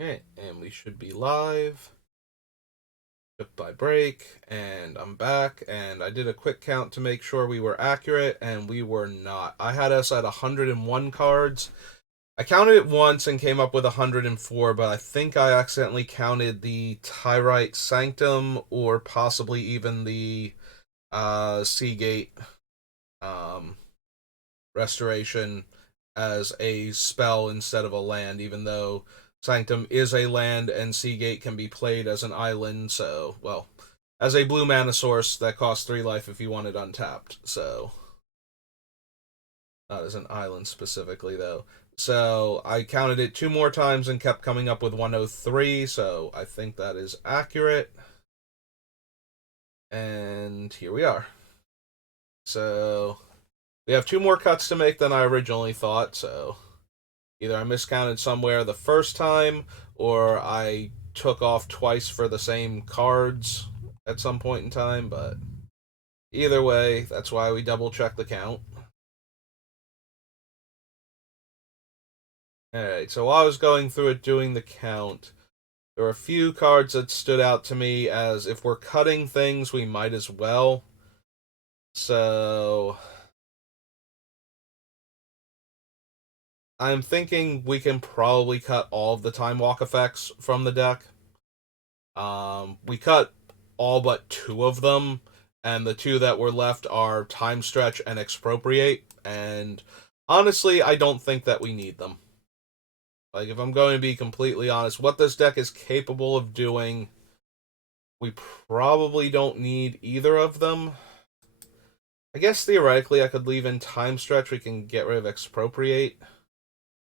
Okay, and we should be live. Took by break, and I'm back, and I did a quick count to make sure we were accurate, and we were not. I had us at 101 cards. I counted it once and came up with 104, but I think I accidentally counted the Tyrite Sanctum or possibly even the Seagate um, Restoration as a spell instead of a land, even though Sanctum is a land and Seagate can be played as an island, so, well, as a blue mana source that costs 3 life if you want it untapped, so. Not as an island specifically, though. So I counted it 2 more times and kept coming up with 103, so I think that is accurate. And here we are. So we have 2 more cuts to make than I originally thought, so either I miscounted somewhere the first time, or I took off twice for the same cards at some point in time, but either way, that's why we double check the count. Alright, so while I was going through it doing the count, there were a few cards that stood out to me as if we're cutting things, we might as well. So I'm thinking we can probably cut all of the Time Walk effects from the deck. We cut all but 2 of them, and the 2 that were left are Time Stretch and Expropriate, and honestly, I don't think that we need them. Like, if I'm going to be completely honest, what this deck is capable of doing, we probably don't need either of them. I guess theoretically I could leave in Time Stretch, we can get rid of Expropriate,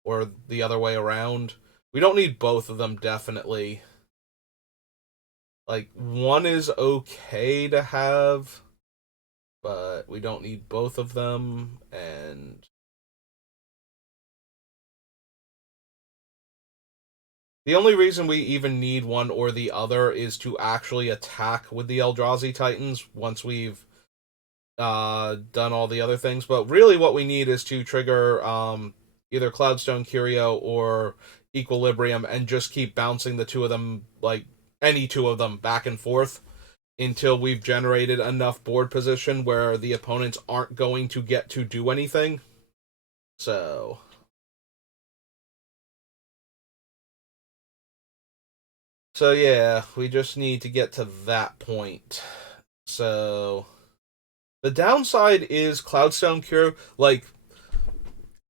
or the other way around. We don't need both of them, definitely. Like, one is okay to have, but we don't need both of them, and the only reason we even need one or the other is to actually attack with the Eldrazi Titans once we've done all the other things. But really, what we need is to trigger either Cloudstone Curio or Equilibrium and just keep bouncing the 2 of them, like any 2 of them, back and forth until we've generated enough board position where the opponents aren't going to get to do anything. So. So yeah, we just need to get to that point. So the downside is Cloudstone Cure. Like,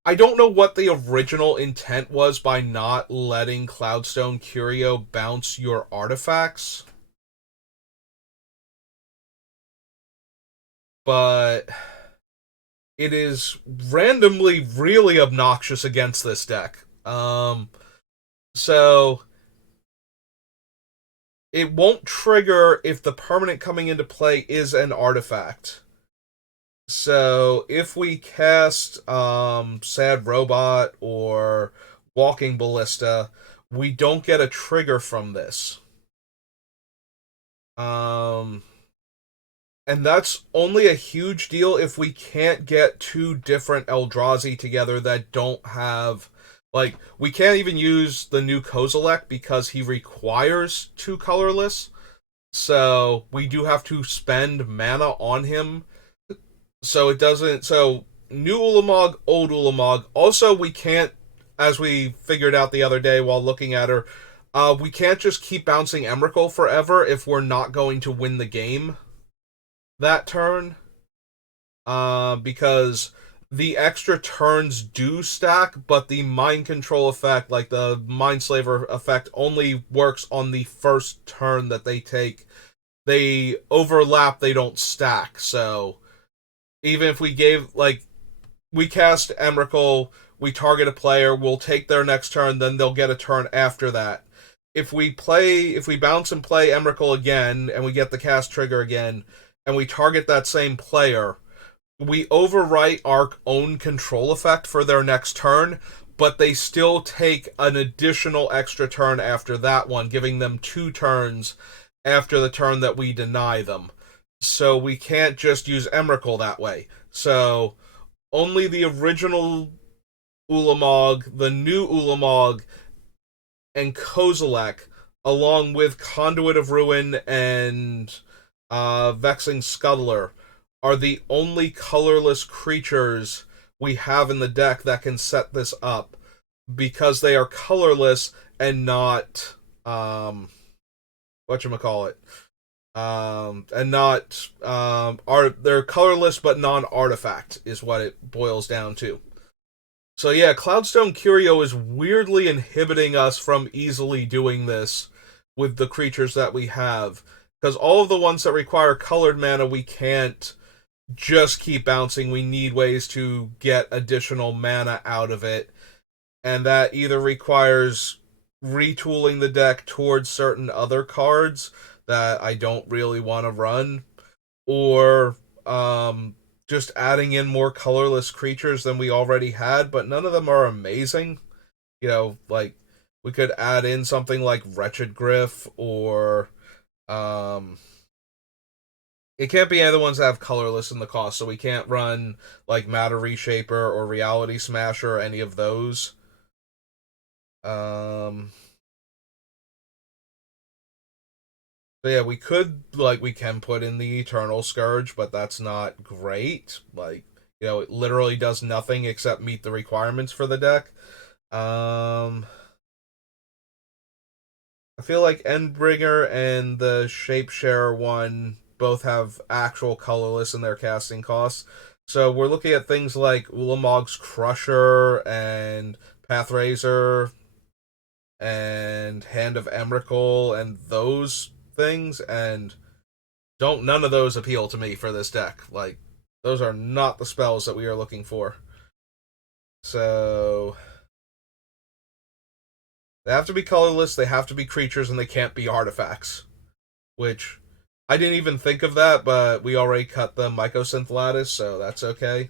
I don't know what the original intent was by not letting Cloudstone Curio bounce your artifacts, but it is randomly really obnoxious against this deck. So it won't trigger if the permanent coming into play is an artifact. So if we cast Sad Robot or Walking Ballista, we don't get a trigger from this. Um and that's only a huge deal if we can't get 2 different Eldrazi together that don't have, like, we can't even use the new Kozilek because he requires 2 colorless. So we do have to spend mana on him, so it doesn't. So new Ulamog, old Ulamog. Also, we can't, as we figured out the other day while looking at her, we can't just keep bouncing Emrakul forever if we're not going to win the game that turn. Because the extra turns do stack, but the mind control effect, like the mind slaver effect, only works on the first turn that they take. They overlap, they don't stack. So even if we gave, like, we cast Emrakul, we target a player, we'll take their next turn, then they'll get a turn after that. If we bounce and play Emrakul again, and we get the cast trigger again, and we target that same player, we overwrite our own control effect for their next turn, but they still take an additional extra turn after that one, giving them 2 turns after the turn that we deny them. So we can't just use Emrakul that way. So only the original Ulamog, the new Ulamog, and Kozilek, along with Conduit of Ruin and Vexing Scuttler, are the only colorless creatures we have in the deck that can set this up because they are colorless and not whatchamacallit. And not are they're colorless but non-artifact is what it boils down to. So yeah, Cloudstone Curio is weirdly inhibiting us from easily doing this with the creatures that we have. Because all of the ones that require colored mana, we can't just keep bouncing. We need ways to get additional mana out of it. And that either requires retooling the deck towards certain other cards that I don't really want to run, or just adding in more colorless creatures than we already had, but none of them are amazing. Like we could add in something like Wretched Griff, or it can't be any of the ones that have colorless in the cost, so we can't run like Matter Reshaper or Reality Smasher or any of those. Um, So yeah, we can put in the Eternal Scourge, but that's not great. It literally does nothing except meet the requirements for the deck. Um I feel like Endbringer and the Shapesharer one both have actual colorless in their casting costs. So we're looking at things like Ulamog's Crusher and Pathrazor and Hand of Emrakul and those things, and don't none of those appeal to me for this deck. Like, those are not the spells that we are looking for. So they have to be colorless, they have to be creatures, and they can't be artifacts. Which I didn't even think of that, but we already cut the Mycosynth Lattice, so that's okay.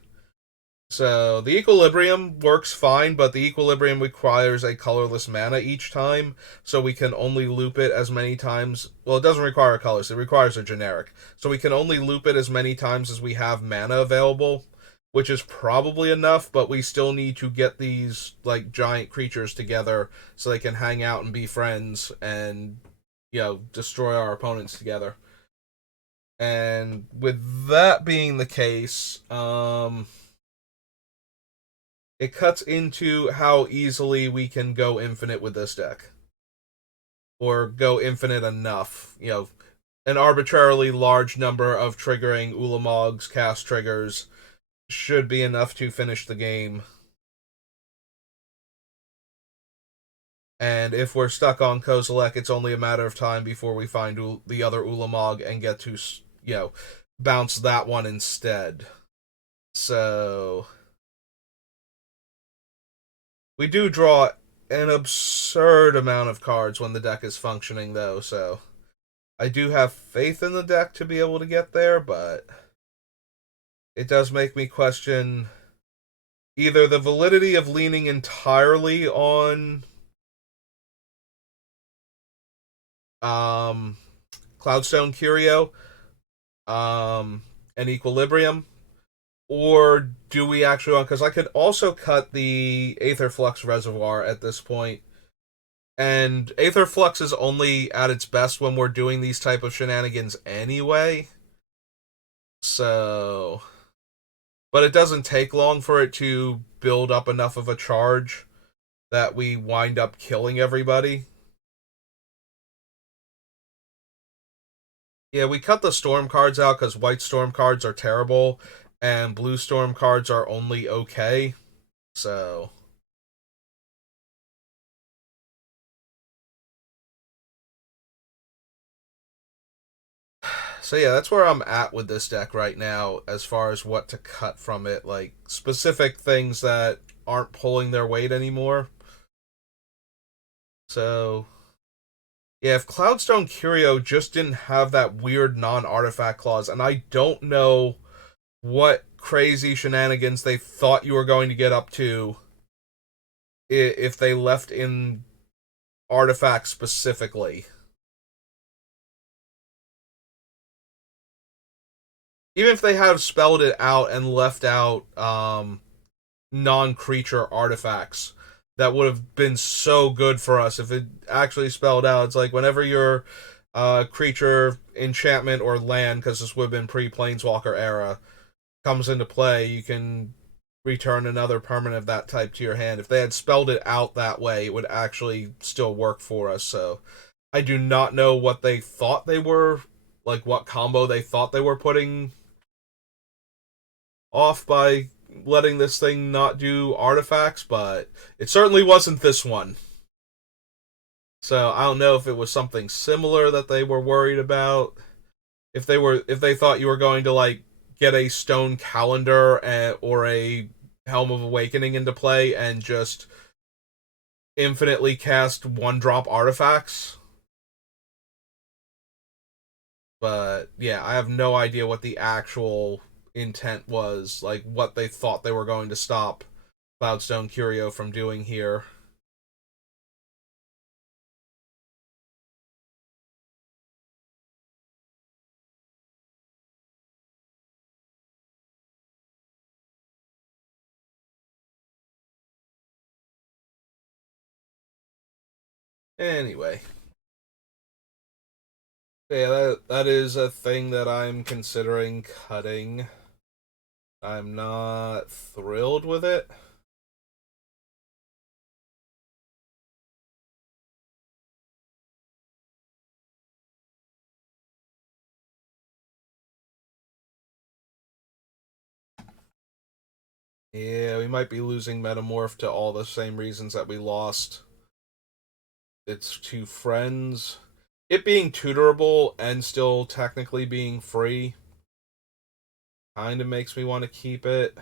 So the Equilibrium works fine, but the Equilibrium requires a colorless mana each time, so we can only loop it as many times. Well, it doesn't require colors, it requires a generic. So we can only loop it as many times as we have mana available, which is probably enough, but we still need to get these like giant creatures together so they can hang out and be friends and destroy our opponents together. And with that being the case, it cuts into how easily we can go infinite with this deck. Or go infinite enough. An arbitrarily large number of triggering Ulamog's cast triggers should be enough to finish the game. And if we're stuck on Kozilek, it's only a matter of time before we find the other Ulamog and get to, bounce that one instead. So we do draw an absurd amount of cards when the deck is functioning, though, so I do have faith in the deck to be able to get there, but it does make me question either the validity of leaning entirely on Cloudstone Curio and Equilibrium, or do we actually want, because I could also cut the Aetherflux Reservoir at this point, and Aetherflux is only at its best when we're doing these type of shenanigans anyway. So, but it doesn't take long for it to build up enough of a charge that we wind up killing everybody. Yeah, we cut the Storm cards out because white Storm cards are terrible and blue Storm cards are only okay. So, so yeah, that's where I'm at with this deck right now as far as what to cut from it, like specific things that aren't pulling their weight anymore. So, yeah, if Cloudstone Curio just didn't have that weird non-artifact clause, and I don't know what crazy shenanigans they thought you were going to get up to if they left in artifacts specifically. Even if they have spelled it out and left out non-creature artifacts, that would have been so good for us if it actually spelled out. It's like whenever your creature, enchantment, or land, because this would have been pre-Planeswalker era, comes into play, you can return another permanent of that type to your hand. If they had spelled it out that way, it would actually still work for us. So I do not know what they thought they were, like what combo they thought they were putting off by letting this thing not do artifacts, but it certainly wasn't this one. So I don't know if it was something similar that they were worried about. If they thought you were going to like get a stone calendar or a Helm of Awakening into play and just infinitely cast one drop artifacts. But yeah, I have no idea what the actual intent was, like what they thought they were going to stop Cloudstone Curio from doing here. Anyway, yeah, that is a thing that I'm considering cutting. I'm not thrilled with it. Yeah, we might be losing Metamorph to all the same reasons that we lost its two friends. It being tutorable and still technically being free kind of makes me want to keep it.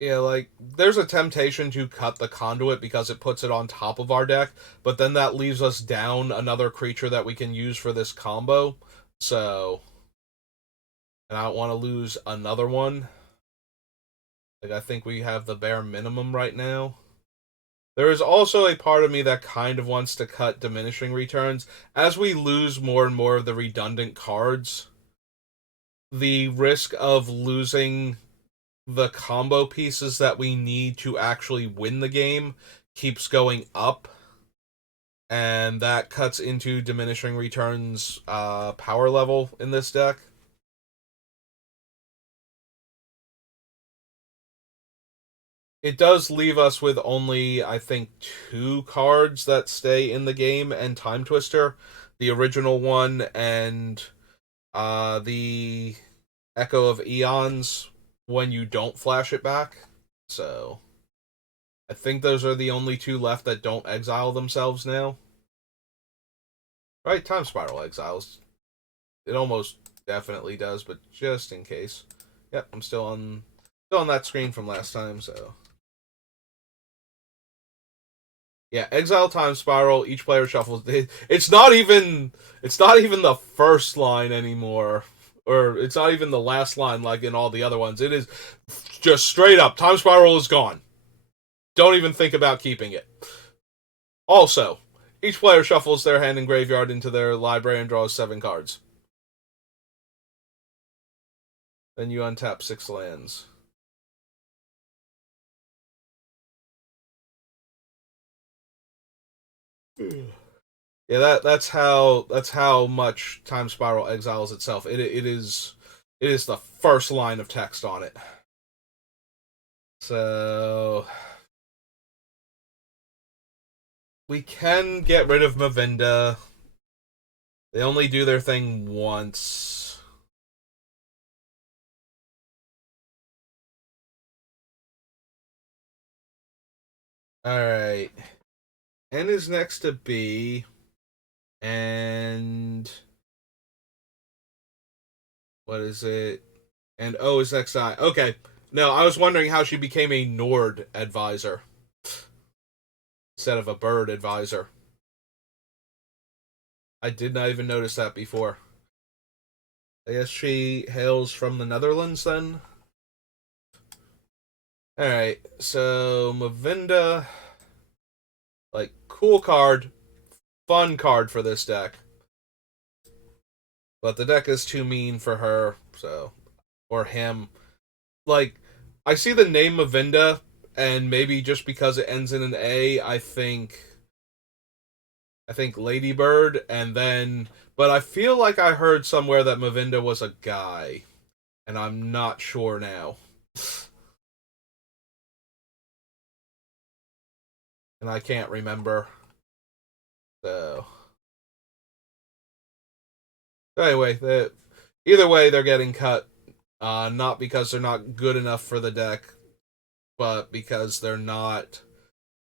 Yeah, like there's a temptation to cut the conduit because it puts it on top of our deck, but then that leaves us down another creature that we can use for this combo. So, and I don't want to lose another one. Like I think we have the bare minimum right now. There is also a part of me that kind of wants to cut diminishing returns as we lose more and more of the redundant cards. The risk of losing the combo pieces that we need to actually win the game keeps going up, and that cuts into diminishing returns power level in this deck. It does leave us with only, I think, two cards that stay in the game, and Time Twister, the original one, and the Echo of Eons when you don't flash it back. So I think those are the only two left that don't exile themselves now. Right, Time Spiral exiles. It almost definitely does, but just in case. Yep, I'm still on that screen from last time, so yeah, exile time spiral, each player shuffles it's not even the first line anymore. Or it's not even the last line like in all the other ones. It is just straight up time spiral is gone. Don't even think about keeping it. Also, each player shuffles their hand and graveyard into their library and draws 7 cards. Then you untap 6 lands. Yeah, that's how much Time Spiral exiles itself. It is the first line of text on it. So we can get rid of Mavinda. They only do their thing once. Alright. N is next to B. And what is it? And O is next to I. Okay. No, I was wondering how she became a Nord advisor instead of a bird advisor. I did not even notice that before. I guess she hails from the Netherlands then? Alright, so Mavinda, like, cool card, fun card for this deck. But the deck is too mean for her, so, or him. Like, I see the name Mavinda, and maybe just because it ends in an A, I think Ladybird, and then, but I feel like I heard somewhere that Mavinda was a guy, and I'm not sure now. And I can't remember. So, anyway, either way, they're getting cut. Not because they're not good enough for the deck, but because they're not.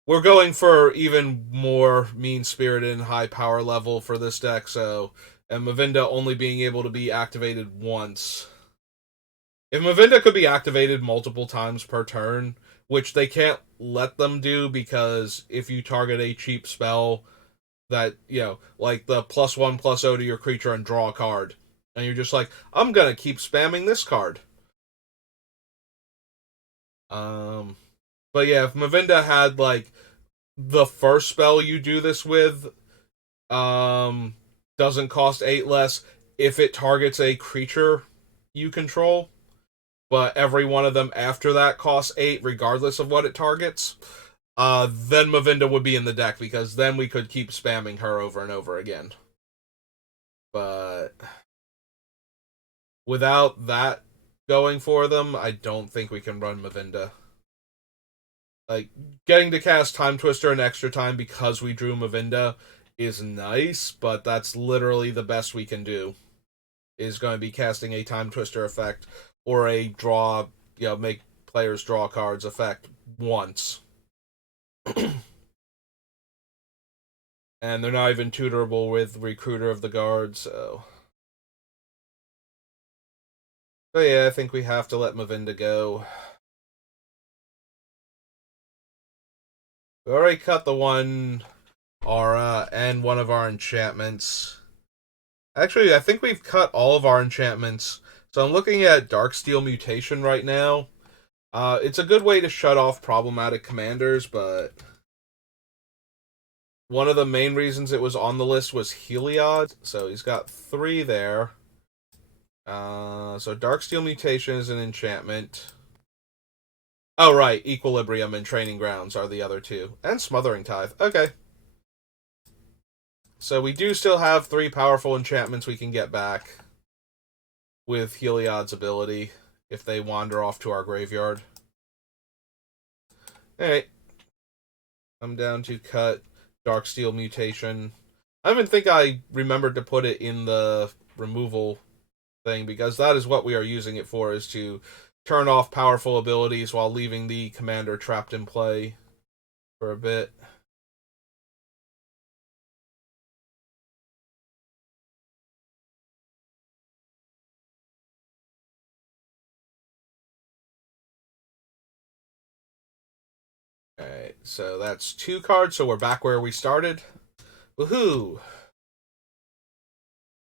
We're going for even more mean spirited and high power level for this deck, so. And Mavinda only being able to be activated once. If Mavinda could be activated multiple times per turn, which they can't let them do because if you target a cheap spell that, like the +1/+0 to your creature and draw a card, and you're just like, I'm gonna keep spamming this card. Um, but yeah, if Mavinda had like the first spell you do this with, um, doesn't cost 8 less if it targets a creature you control, but every one of them after that costs 8 regardless of what it targets, then Mavinda would be in the deck because then we could keep spamming her over and over again. But without that going for them, I don't think we can run Mavinda. Like, getting to cast Time Twister in extra time because we drew Mavinda is nice, but that's literally the best we can do. Is going to be casting a Time Twister effect or a draw, make players draw cards effect once. And they're not even tutorable with Recruiter of the Guard, so. But yeah, I think we have to let Mavinda go. We already cut the one aura and one of our enchantments. Actually, I think we've cut all of our enchantments. So I'm looking at Darksteel Mutation right now. It's a good way to shut off problematic commanders, but one of the main reasons it was on the list was Heliod. So he's got 3 there. So Darksteel Mutation is an enchantment. Oh, right. Equilibrium and Training Grounds are the other 2. And Smothering Tithe. Okay. So we do still have 3 powerful enchantments we can get back with Heliod's ability if they wander off to our graveyard. Alright. I'm down to cut Darksteel Mutation. I don't even think I remembered to put it in the removal thing because that is what we are using it for, is to turn off powerful abilities while leaving the commander trapped in play for a bit. Alright, so that's 2 cards, so we're back where we started. Woohoo!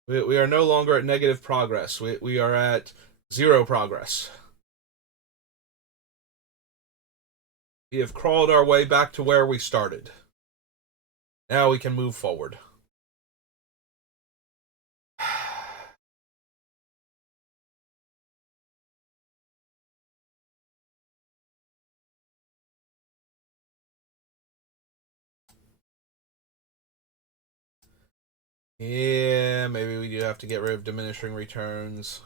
We are no longer at negative progress. We are at 0 progress. We have crawled our way back to where we started. Now we can move forward. Yeah, maybe we do have to get rid of diminishing returns.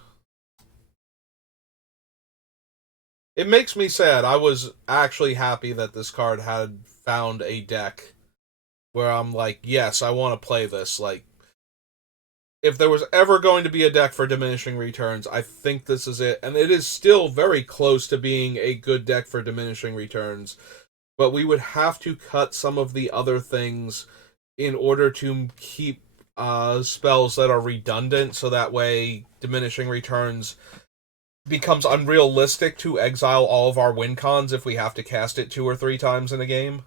It makes me sad. I was actually happy that this card had found a deck where I'm like, yes, I want to play this. Like, if there was ever going to be a deck for diminishing returns, I think this is it. And it is still very close to being a good deck for diminishing returns. But we would have to cut some of the other things in order to keep spells that are redundant, so that way diminishing returns becomes unrealistic to exile all of our win cons if we have to cast it 2 or 3 times in a game.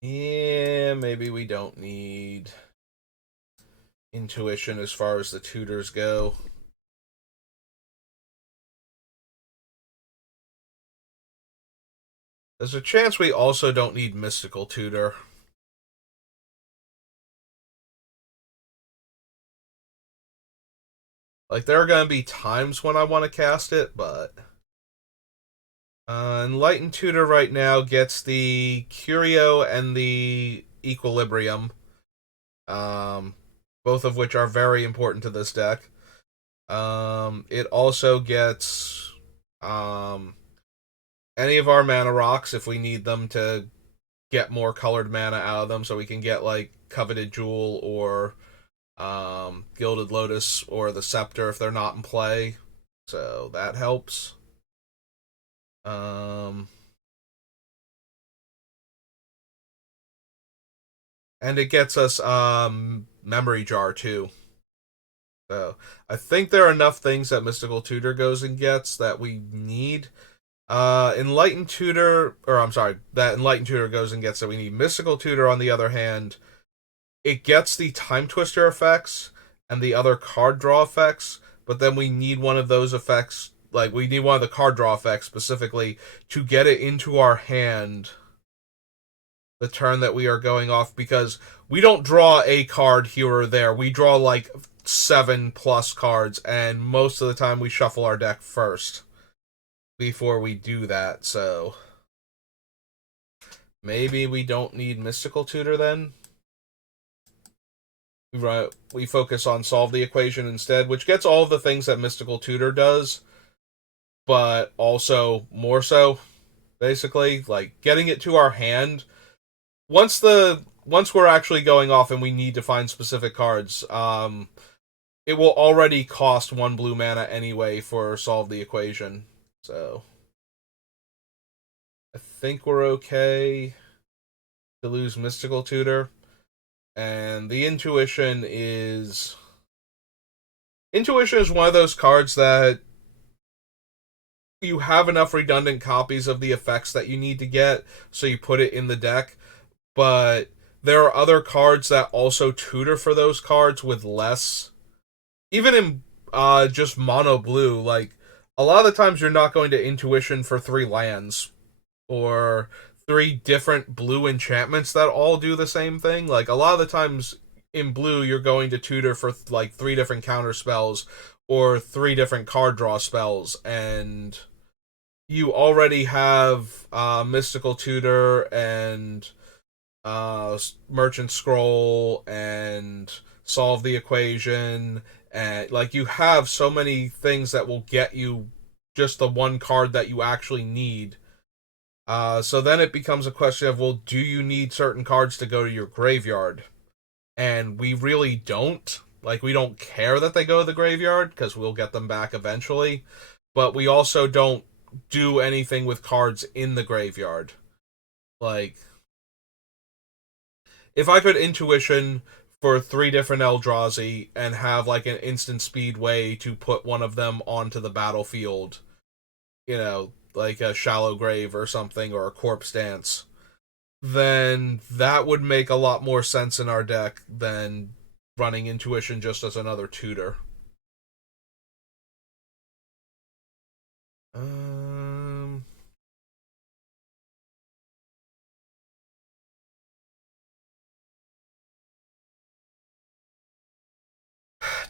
Yeah, maybe we don't need. intuition as far as the tutors go. There's a chance we also don't need Mystical Tutor. Like, there are going to be times when I want to cast it, but... Enlightened Tutor right now gets the Curio and the Equilibrium. Both of which are very important to this deck. It also gets any of our mana rocks if we need them to get more colored mana out of them, so we can get like Coveted Jewel or Gilded Lotus or the Scepter if they're not in play. So that helps. And it gets us Memory Jar too. So I think there are enough things that Mystical Tutor goes and gets that we need. Enlightened Tutor, or I'm sorry, that Enlightened Tutor goes and gets that we need. Mystical Tutor, on the other hand, it gets the Time Twister effects and the other card draw effects, but then we need one of those effects, like we need one of the card draw effects specifically to get it into our hand the turn that we are going off, because we don't draw a card here or there. We draw like 7+ cards, and most of the time we shuffle our deck first before we do that, so maybe we don't need Mystical Tutor then. We focus on Solve the Equation instead, which gets all of the things that Mystical Tutor does, but also more so, basically. Like, getting it to our hand. Once we're actually going off and we need to find specific cards, it will already cost 1 blue mana anyway for Solve the Equation. So I think we're okay to lose Mystical Tutor. And the Intuition is one of those cards that you have enough redundant copies of the effects that you need to get, so you put it in the deck. But there are other cards that also tutor for those cards with less. Even in just mono blue, like, a lot of the times you're not going to Intuition for 3 lands or 3 different blue enchantments that all do the same thing. Like, a lot of the times in blue, you're going to tutor for like 3 different counter spells or 3 different card draw spells, and you already have Mystical Tutor and Merchant Scroll and Solve the Equation, and like, you have so many things that will get you just the one card that you actually need. So then it becomes a question of, well, do you need certain cards to go to your graveyard? And we really don't. Like, we don't care that they go to the graveyard, because we'll get them back eventually. But we also don't do anything with cards in the graveyard. Like, if I could Intuition for 3 different Eldrazi and have like an instant speed way to put one of them onto the battlefield, like a Shallow Grave or something, or a Corpse Dance, then that would make a lot more sense in our deck than running Intuition just as another tutor.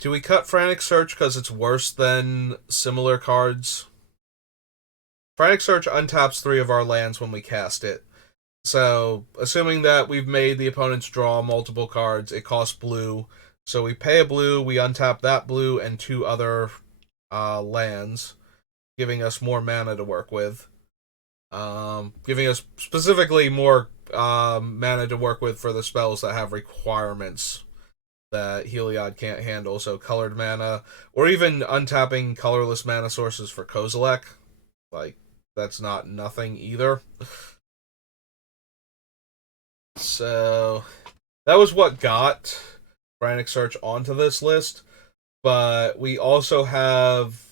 Do we cut Frantic Search because it's worse than similar cards? Frantic Search untaps 3 of our lands when we cast it. So, assuming that we've made the opponents draw multiple cards, it costs blue. So we pay a blue, we untap that blue and 2 other lands, giving us more mana to work with. Giving us specifically more mana to work with for the spells that have requirements that Heliod can't handle. So colored mana, or even untapping colorless mana sources for Kozilek. Like, that's not nothing either. So that was what got Frantic Search onto this list. But we also have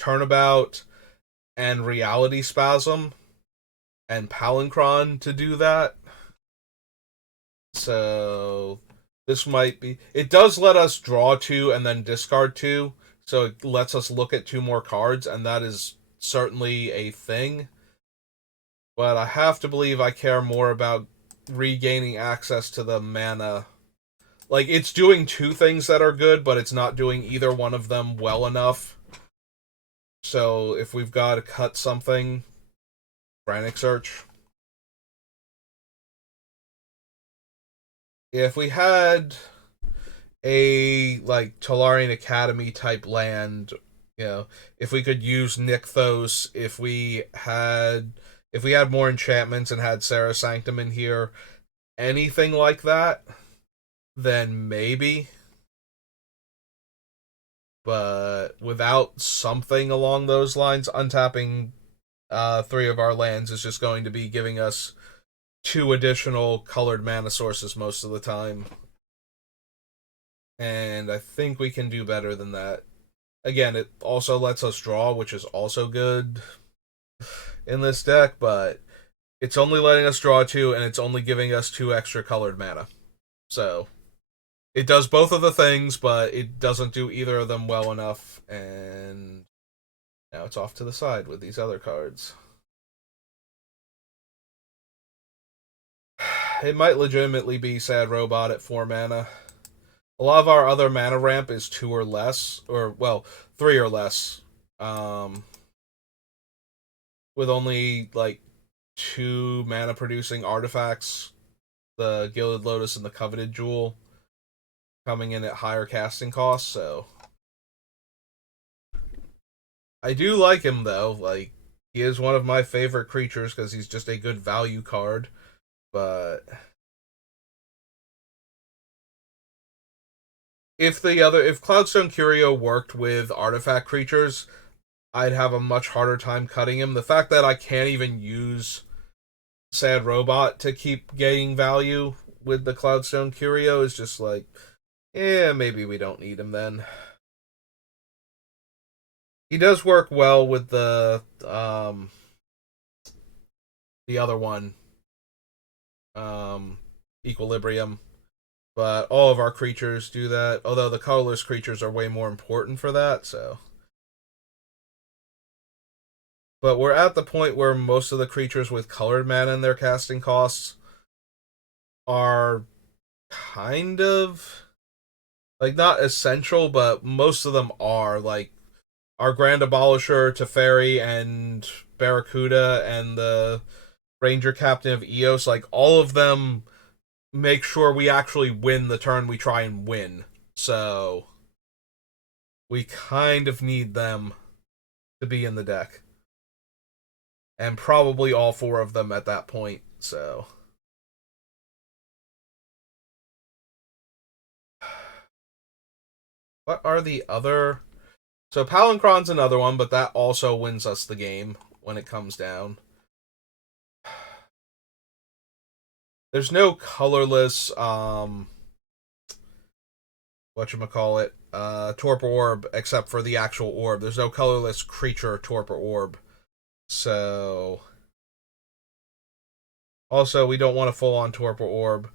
Turnabout and Reality Spasm and Palinchron to do that. So This might be. It does let us draw two and then discard two, so it lets us look at two more cards, and that is certainly a thing. But I have to believe I care more about regaining access to the mana. Like, it's doing two things that are good, but it's not doing either one of them well enough. So if we've got to cut something, Frantic Search. If we had a like Tolarian Academy type land, if we could use Nykthos, if we had more enchantments and had Sarah Sanctum in here, anything like that, then maybe. But without something along those lines, untapping three of our lands is just going to be giving us two additional colored mana sources most of the time. And I think we can do better than that. Again, it also lets us draw, which is also good in this deck, but it's only letting us draw two, and it's only giving us two extra colored mana. So, it does both of the things, but it doesn't do either of them well enough, and now it's off to the side with these other cards. It might legitimately be Sad Robot at 4 mana. A lot of our other mana ramp is 2 or less, or, well, 3 or less. With only, like, 2 mana producing artifacts, the Gilded Lotus and the Coveted Jewel, coming in at higher casting costs, so. I do like him, though. Like, he is one of my favorite creatures because he's just a good value card, but if Cloudstone Curio worked with artifact creatures, I'd have a much harder time cutting him. The fact that I can't even use Sad Robot to keep getting value with the Cloudstone Curio is just like, yeah, maybe we don't need him then. He does work well with the other one, Equilibrium, but all of our creatures do that. Although the colorless creatures are way more important for that, so. But we're at the point where most of the creatures with colored mana in their casting costs are kind of like not essential, but most of them are. Like our Grand Abolisher, Teferi, and Barracuda, and the Ranger Captain of Eos, like all of them make sure we actually win the turn we try and win. So we kind of need them to be in the deck. And probably all 4 of them at that point, so. What are the other? So Palancron's another one, but that also wins us the game when it comes down. There's no colorless, whatchamacallit, Torpor Orb, except for the actual orb. There's no colorless creature Torpor Orb. So. Also, we don't want a full-on Torpor Orb.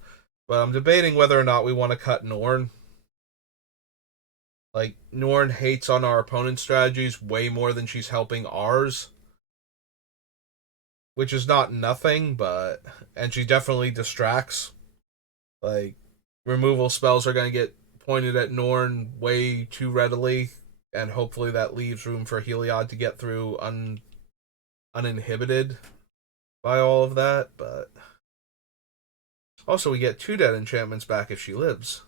But I'm debating whether or not we want to cut Norn. Like, Norn hates on our opponent's strategies way more than she's helping ours. Which is not nothing, but. And she definitely distracts. Like, removal spells are going to get pointed at Norn way too readily. And hopefully that leaves room for Heliod to get through uninhibited by all of that, but. Also, we get 2 dead enchantments back if she lives.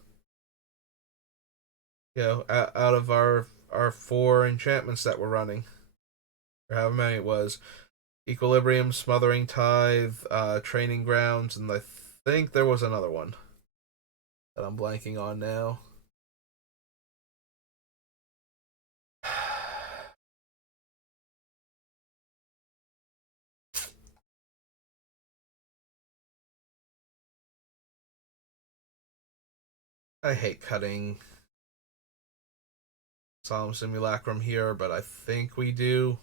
Out of our 4 enchantments that we're running, or however many it was. Equilibrium, Smothering Tithe, Training Grounds, and I think there was another one that I'm blanking on now. I hate cutting Solemn Simulacrum here, but I think we do.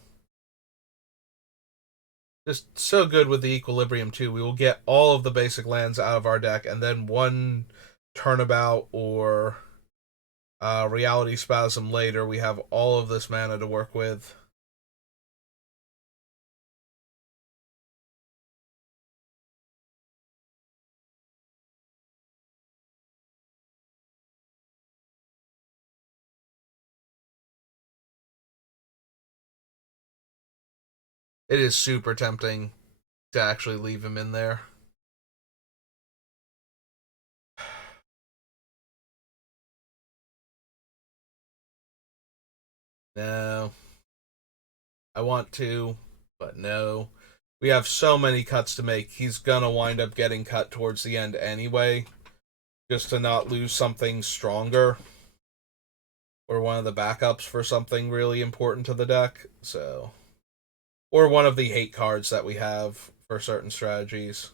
Just so good with the Equilibrium, too. We will get all of the basic lands out of our deck, and then one Turnabout or Reality Spasm later, we have all of this mana to work with. It is super tempting to actually leave him in there. No. I want to, but no. We have so many cuts to make. He's gonna wind up getting cut towards the end anyway, just to not lose something stronger or one of the backups for something really important to the deck. So, or one of the hate cards that we have for certain strategies.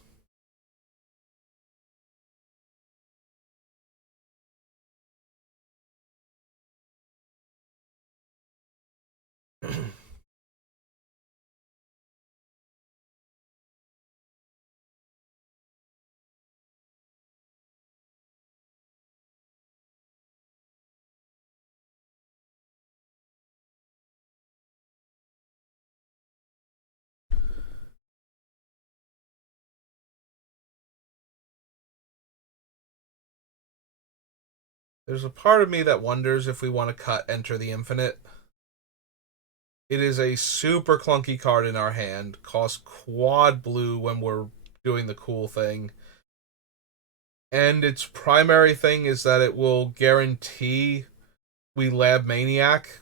There's a part of me that wonders if we want to cut Enter the Infinite. It is a super clunky card in our hand, costs quad blue when we're doing the cool thing. And its primary thing is that it will guarantee we Lab Maniac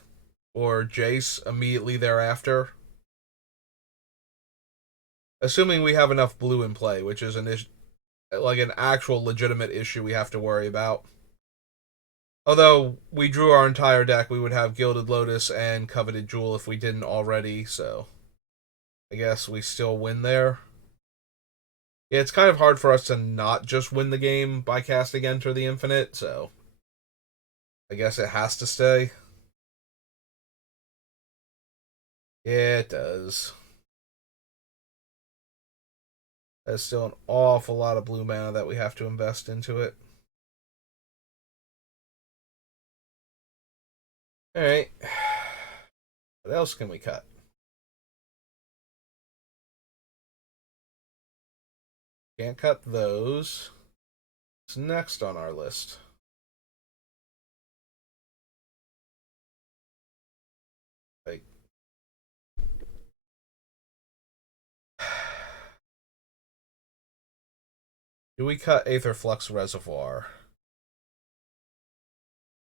or Jace immediately thereafter. Assuming we have enough blue in play, which is like an actual legitimate issue we have to worry about. Although we drew our entire deck, we would have Gilded Lotus and Coveted Jewel if we didn't already, so I guess we still win there. Yeah, it's kind of hard for us to not just win the game by casting Enter the Infinite, so I guess it has to stay. Yeah, it does. There's still an awful lot of blue mana that we have to invest into it. Alright. What else can we cut? Can't cut those. What's next on our list? Like, do we cut Aetherflux Reservoir?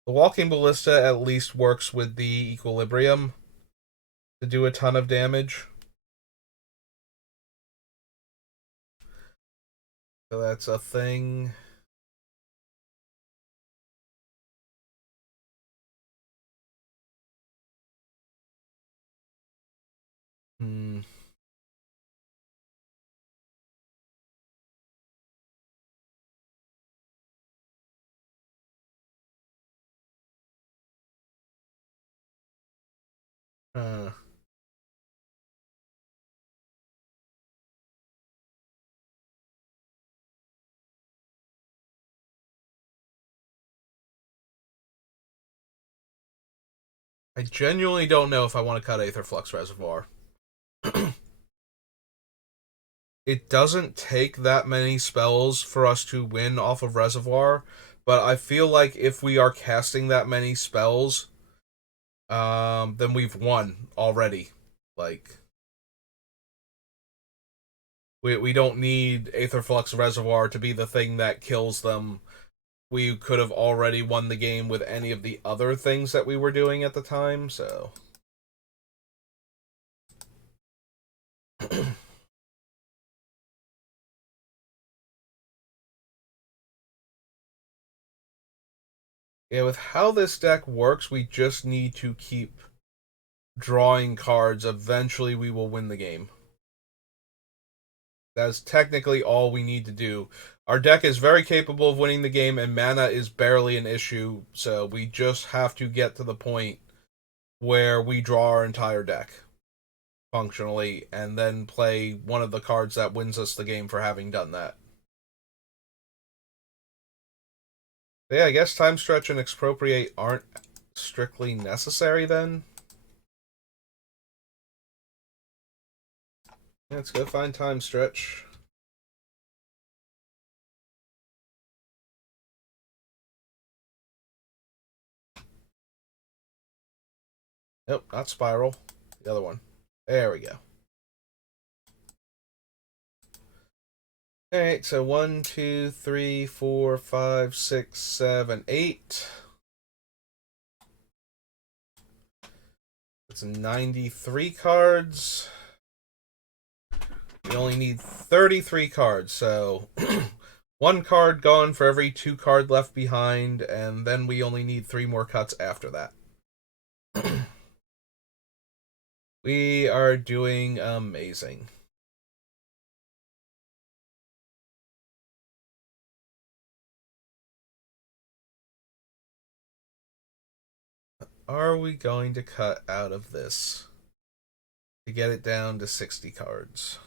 The Walking Ballista at least works with the Equilibrium to do a ton of damage. So that's a thing. Hmm. Uh, I genuinely don't know if I want to cut Aetherflux Reservoir. It doesn't take that many spells for us to win off of Reservoir, but I feel like if we are casting that many spells, then we've won already. Like we don't need Aetherflux Reservoir to be the thing that kills them. We could have already won the game with any of the other things that we were doing at the time, so yeah, with how this deck works, we just need to keep drawing cards. Eventually we will win the game. That's technically all we need to do. Our deck is very capable of winning the game, and mana is barely an issue, so we just have to get to the point where we draw our entire deck functionally, and then play one of the cards that wins us the game for having done that. Yeah, I guess time stretch and expropriate aren't strictly necessary then. Yeah, let's go find time stretch. Nope, not spiral. The other one. There we go. Alright, so 1, 2, 3, 4, 5, 6, 7, 8. It's 93 cards. We only need 33 cards, so one card gone for every 2 card left behind, and then we only need 3 more cuts after that. We are doing amazing. Are we going to cut out of this to get it down to 60 cards?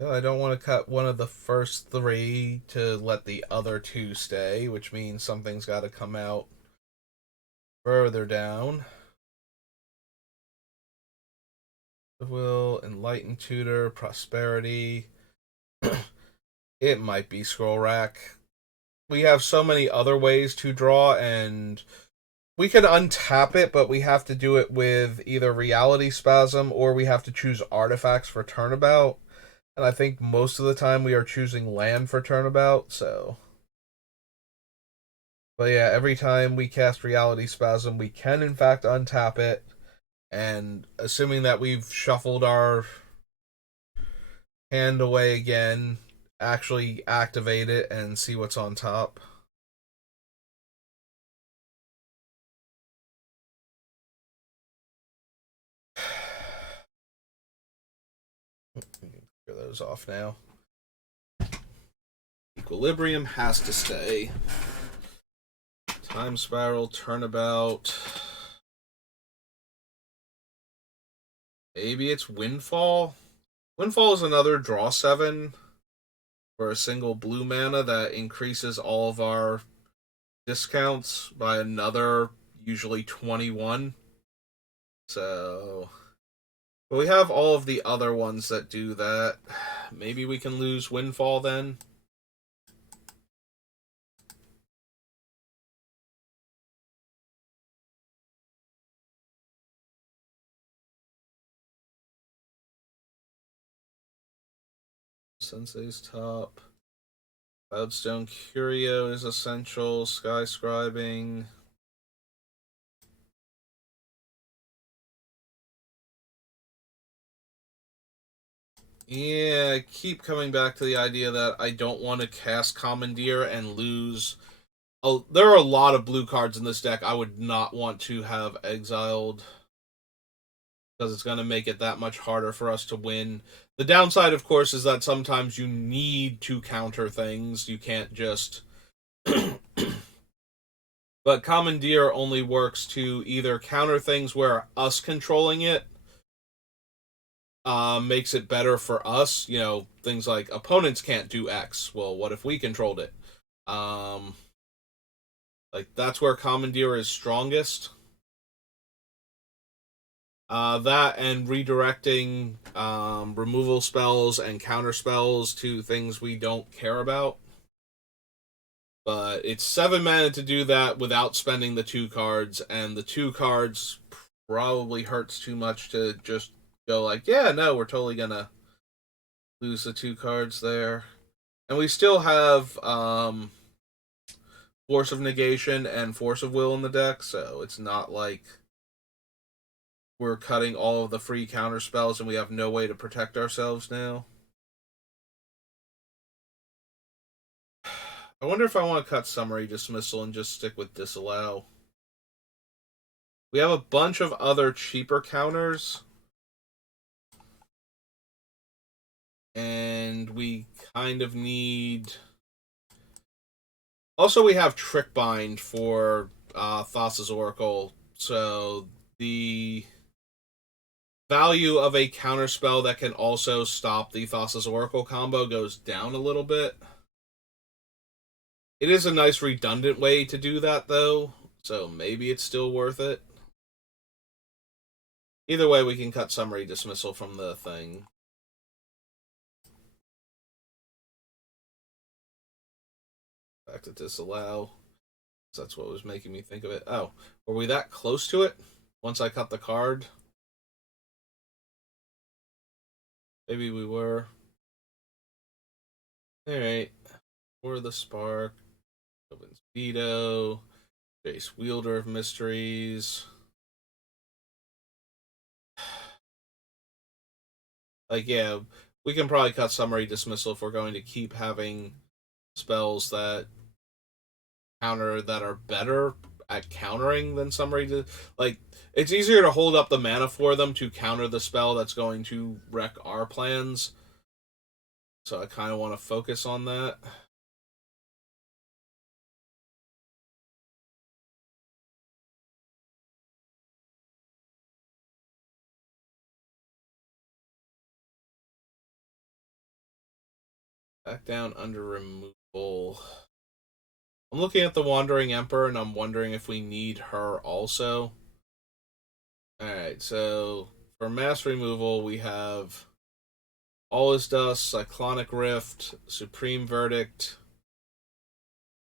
No, I don't want to cut one of the first 3 to let the other 2 stay, which means something's got to come out further down. Will, Enlighten Tutor, Prosperity. It might be Scroll Rack. We have so many other ways to draw, and we can untap it, but we have to do it with either Reality Spasm or we have to choose artifacts for Turnabout. And I think most of the time we are choosing land for Turnabout, so. But yeah, every time we cast Reality Spasm, we can in fact untap it. And assuming that we've shuffled our hand away again, actually activate it and see what's on top. Clear those off now. Equilibrium has to stay. Time Spiral, Turnabout. Maybe it's Windfall. Windfall is another draw 7 for a single blue mana that increases all of our discounts by another, usually 21. So, but we have all of the other ones that do that. Maybe we can lose Windfall then. Sensei's top. Cloudstone Curio is essential. Sky Scribing. Yeah, I keep coming back to the idea that I don't want to cast Commandeer and lose. Oh, there are a lot of blue cards in this deck I would not want to have exiled because it's going to make it that much harder for us to win. The downside, of course, is that sometimes you need to counter things. You can't just. But Commandeer only works to either counter things where us controlling it makes it better for us. You know, things like opponents can't do X. Well, what if we controlled it? Um, like that's where Commandeer is strongest. That and redirecting removal spells and counter spells to things we don't care about. But it's 7 mana to do that without spending the 2 cards, and the 2 cards probably hurts too much to just go like, yeah, no, we're totally gonna lose the 2 cards there. And we still have Force of Negation and Force of Will in the deck, so it's not like we're cutting all of the free counter spells and we have no way to protect ourselves now. I wonder if I want to cut Summary Dismissal and just stick with Disallow. We have a bunch of other cheaper counters. And we kind of need. Also, we have Trick Bind for Thassa's Oracle. So the value of a counterspell that can also stop the Thassa's Oracle combo goes down a little bit. It is a nice redundant way to do that, though, so maybe it's still worth it. Either way, we can cut summary dismissal from the thing. Back to disallow. That's what was making me think of it. Oh, were we that close to it? Once I cut the card? Maybe we were. Alright. For the Spark. Opens Veto. Base Wielder of Mysteries. Like, yeah, we can probably cut summary dismissal if we're going to keep having spells that counter that are better at countering than summary. Like, it's easier to hold up the mana for them to counter the spell that's going to wreck our plans. So I kind of want to focus on that. Back down under removal. I'm looking at the Wandering Emperor and I'm wondering if we need her also. Alright, so for mass removal, we have All Is Dust, Cyclonic Rift, Supreme Verdict,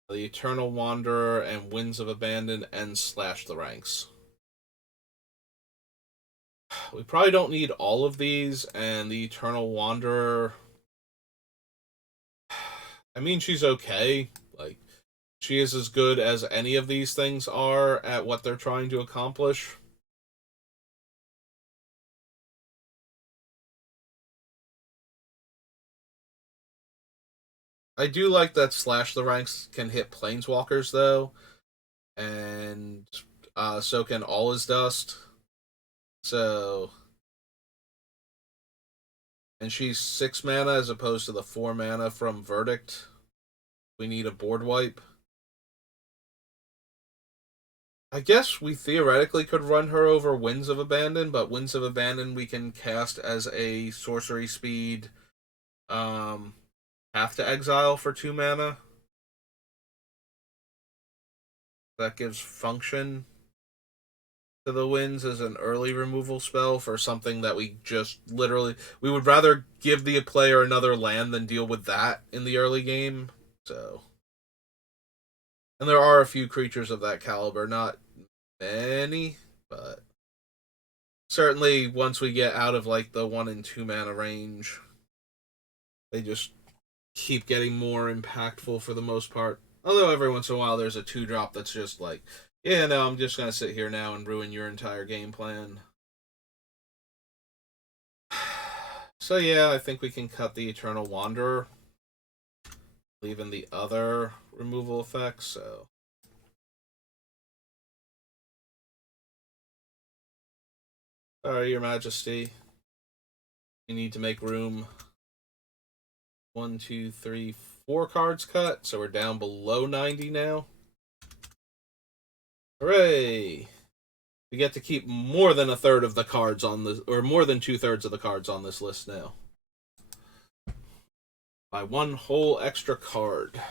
the Eternal Wanderer, and Winds of Abandon, and Slash the Ranks. We probably don't need all of these, and the Eternal Wanderer. I mean, she's okay. Like, she is as good as any of these things are at what they're trying to accomplish. I do like that Slash the Ranks can hit Planeswalkers, though, and so can All Is Dust. So, and she's 6 mana as opposed to the 4 mana from Verdict. We need a board wipe. I guess we theoretically could run her over Winds of Abandon, but Winds of Abandon we can cast as a sorcery speed, um, have to exile for 2 mana. That gives function to the Winds as an early removal spell for something that we just literally. We would rather give the player another land than deal with that in the early game. So. And there are a few creatures of that caliber, not many, but certainly once we get out of like the 1 and 2 mana range, they just keep getting more impactful for the most part. Although every once in a while there's a 2-drop that's just like, yeah, no, I'm just gonna sit here now and ruin your entire game plan. So yeah, I think we can cut the Eternal Wanderer, leaving the other removal effects. So sorry, Your Majesty. You need to make room. 1, 2, 3, 4 cards cut, so we're down below 90 now. Hooray! We get to keep more than a third of the cards on this, or more than 2/3 of the cards on this list now. By 1 whole extra card.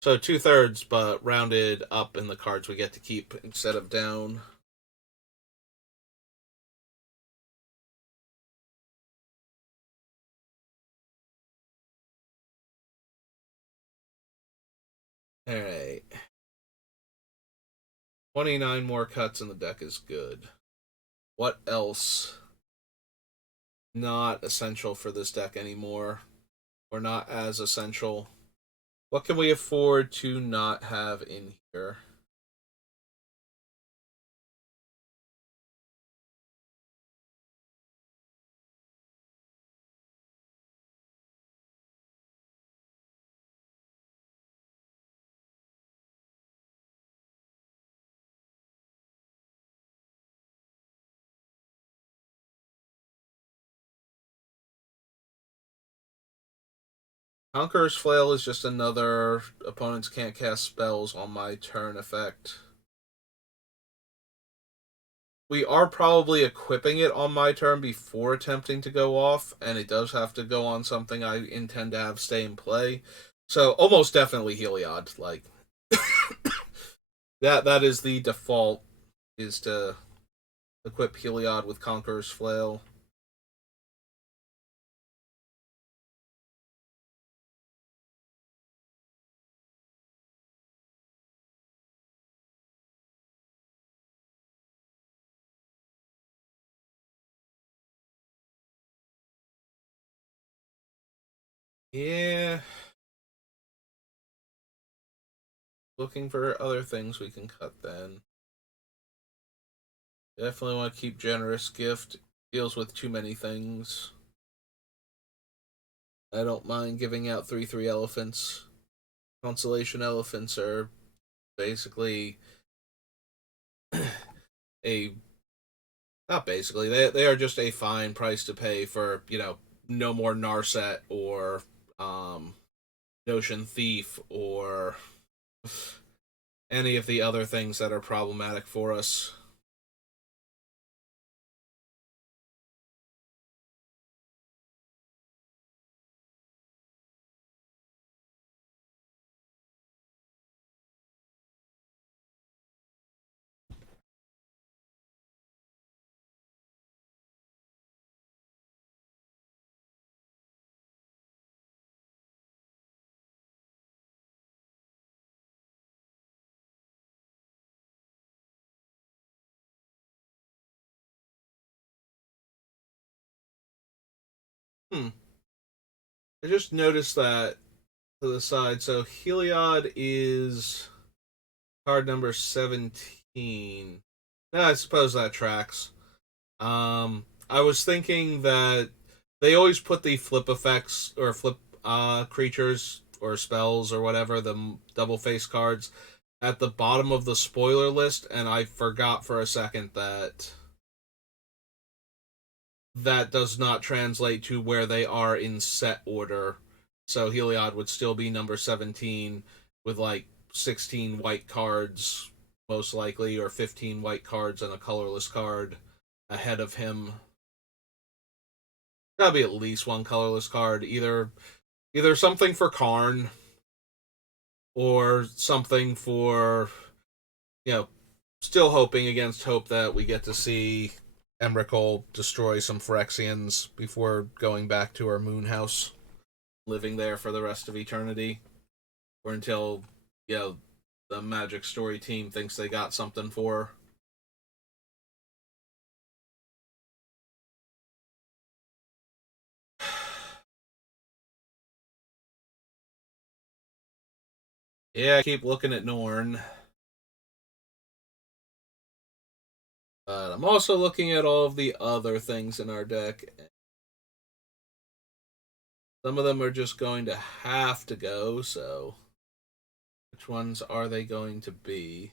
So 2/3, but rounded up in the cards we get to keep instead of down. Alright. 29 more cuts in the deck is good. What else? Not essential for this deck anymore. Or not as essential. What can we afford to not have in here? Conqueror's Flail is just another opponents can't cast spells on my turn effect. we are probably equipping it on my turn before attempting to go off, and it does have to go on something I intend to have stay in play. So almost definitely Heliod. Like that is the default, is to equip Heliod with Conqueror's Flail. Yeah, looking for other things we can cut then. Definitely want to keep Generous Gift. Deals with too many things. I don't mind giving out 3/3 elephants. Constellation elephants are basically a, not basically, they are just a fine price to pay for, no more Narset or um Notion Thief or any of the other things that are problematic for us. Hmm. I just noticed that to the side. So Heliod is card number 17. Yeah, I suppose that tracks. I was thinking that they always put the flip effects or flip creatures or spells or whatever, the double face cards, at the bottom of the spoiler list, and I forgot for a second that that does not translate to where they are in set order. So Heliod would still be number 17 with like 16 white cards, most likely, or 15 white cards and a colorless card ahead of him. Gotta be at least one colorless card. Either something for Karn or something for, you know, still hoping against hope that we get to see Emrakul destroy some Phyrexians before going back to our moon house, living there for the rest of eternity, or until, the Magic Story team thinks they got something for her. Yeah, I keep looking at Norn, but I'm also looking at all of the other things in our deck. Some of them are just going to have to go, so which ones are they going to be?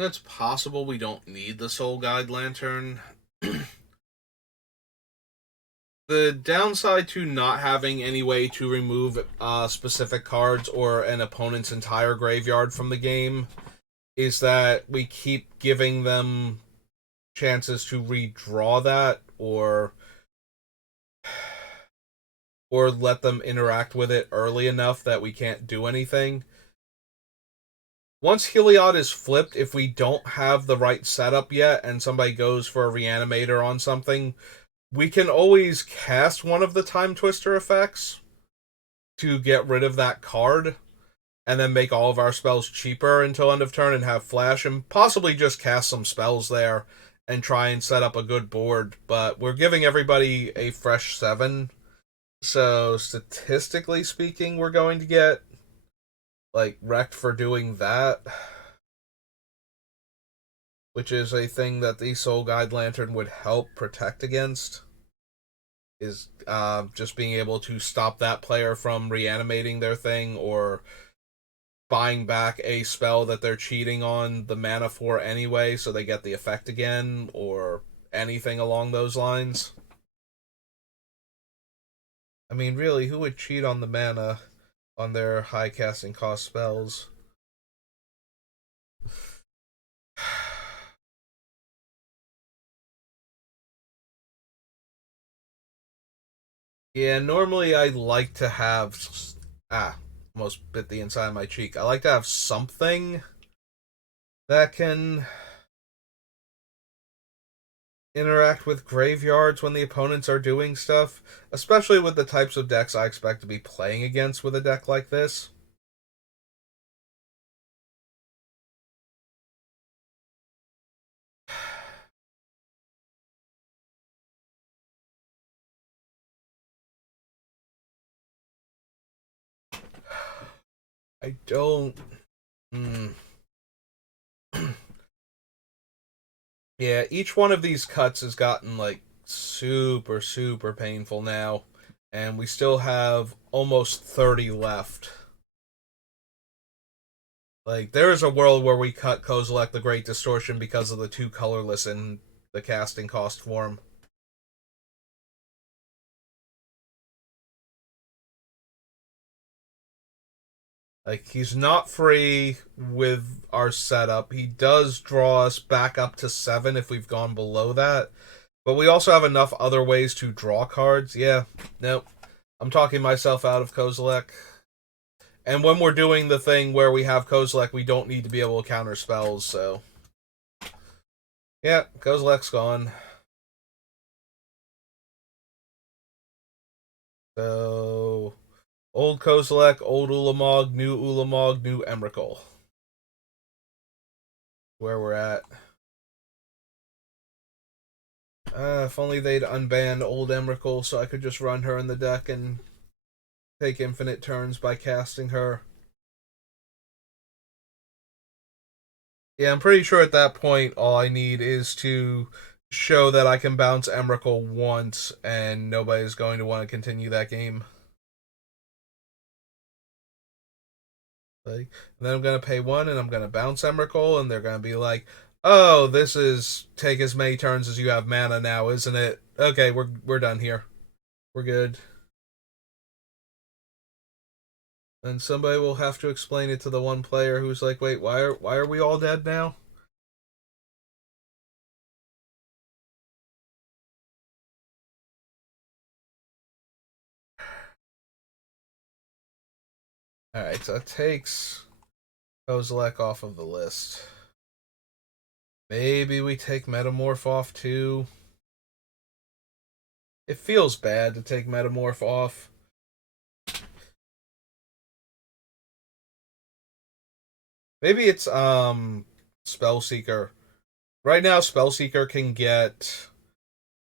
It's possible we don't need the Soul Guide Lantern. The downside to not having any way to remove specific cards or an opponent's entire graveyard from the game is that we keep giving them chances to redraw that, or let them interact with it early enough that we can't do anything. Once Heliod is flipped, if we don't have the right setup yet and somebody goes for a reanimator on something, we can always cast one of the Time Twister effects to get rid of that card and then make all of our spells cheaper until end of turn and have flash and possibly just cast some spells there and try and set up a good board. But we're giving everybody a fresh 7. So statistically speaking, we're going to get like wrecked for doing that, which is a thing that the Soul Guide Lantern would help protect against. is just being able to stop that player from reanimating their thing or buying back a spell that they're cheating on the mana for anyway, so they get the effect again, or anything along those lines. I mean, really, who would cheat on the mana on their high casting cost spells? Yeah, normally I like to have almost bit the inside of my cheek. I like to have something that can interact with graveyards when the opponents are doing stuff, especially with the types of decks I expect to be playing against with a deck like this. I don't. Mm. Yeah, each one of these cuts has gotten like super, super painful now, and we still have almost 30 left. Like, there is a world where we cut Kozilek the Great Distortion because of the two colorless in the casting cost form. Like, he's not free with our setup. He does draw us back up to 7 if we've gone below that. But we also have enough other ways to draw cards. Yeah, nope. I'm talking myself out of Kozilek. And when we're doing the thing where we have Kozilek, we don't need to be able to counter spells, so. Yeah, Kozilek's gone. So. Old Kozilek, old Ulamog, new Emrakul. Where we're at. If only they'd unban old Emrakul so I could just run her in the deck and take infinite turns by casting her. Yeah, I'm pretty sure at that point all I need is to show that I can bounce Emrakul once and nobody's going to want to continue that game. Like, and then I'm gonna pay 1 and I'm gonna bounce Emrakul and they're gonna be like, "Oh, this is take as many turns as you have mana now, isn't it? Okay, we're done here. We're good." And somebody will have to explain it to the one player who's like, "Wait, why are we all dead now?" All right, so it takes Kozilek off of the list. Maybe we take Metamorph off too. It feels bad to take Metamorph off. Maybe it's Spellseeker. Right now Spellseeker can get